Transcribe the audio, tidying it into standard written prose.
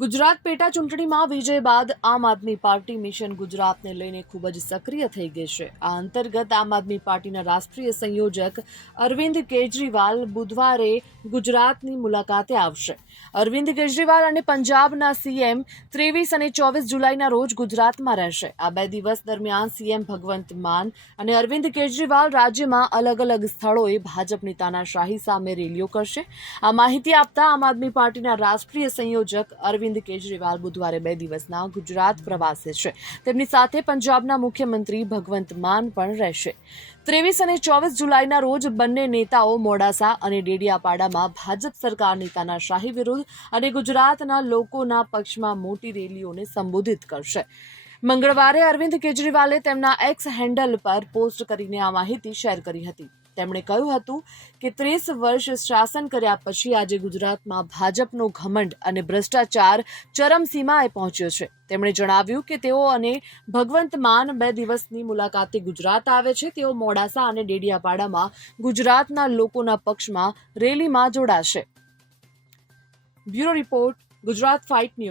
ગુજરાત પેટા ચૂંટણીમાં વિજય બાદ આમ આદમી પાર્ટી મિશન ગુજરાતને લઈને ખૂબ જ સક્રિય થઈ ગઈ છે। આ અંતર્ગત આમ આદમી પાર્ટીના રાષ્ટ્રીય સંયોજક અરવિંદ કેજરીવાલ બુધવારે ગુજરાતની મુલાકાતે આવશે। અરવિંદ કેજરીવાલ અને પંજાબના સીએમ 23 અને 24 જુલાઈના રોજ ગુજરાતમાં રહેશે। આ 2 દિવસ દરમિયાન સીએમ ભગવંત માન અને અરવિંદ કેજરીવાલ રાજ્યમાં અલગ અલગ સ્થળોએ ભાજપની તાનાશાહી સામે રેલીઓ કરશે। આ માહિતી આપતા આમ આદમી પાર્ટીના રાષ્ટ્રીય સંયોજક અરવિંદ કેજરીવાલ બુધવારે 2 દિવસના ગુજરાત પ્રવાસે છે। તેમની સાથે પંજાબના મુખ્યમંત્રી ભગવંત માન પણ રહેશે। 23 અને 24 જુલાઈના રોજ બંને નેતાઓ મોડાસા અને ડેડિયાપાડામાં ભાજપ સરકારની તાનાશાહી વિરુદ્ધ અને ગુજરાતના લોકોના પક્ષમાં મોટી રેલીઓને સંબોધિત કરશે। મંગળવારે અરવિંદ કેજરીવાલે તેમના એક્સ હેન્ડલ પર પોસ્ટ કરીને આ માહિતી શેર કરી હતી। તેમણે કહ્યું હતું કે 30 વર્ષ શાસન કર્યા પછી આજે ગુજરાતમાં ભાજપનો ઘમંડ અને ભ્રષ્ટાચાર ચરમસીમાએ પહોંચ્યો છે। તેમણે જણાવ્યું કે તેઓ અને ભગવંત માન 2 દિવસની મુલાકાતે ગુજરાત આવે છે। તેઓ મોડાસા અને ડેડિયાપાડામાં ગુજરાતના લોકોના પક્ષમાં રેલીમાં જોડાશે। Bureau report, Gujarat fight news.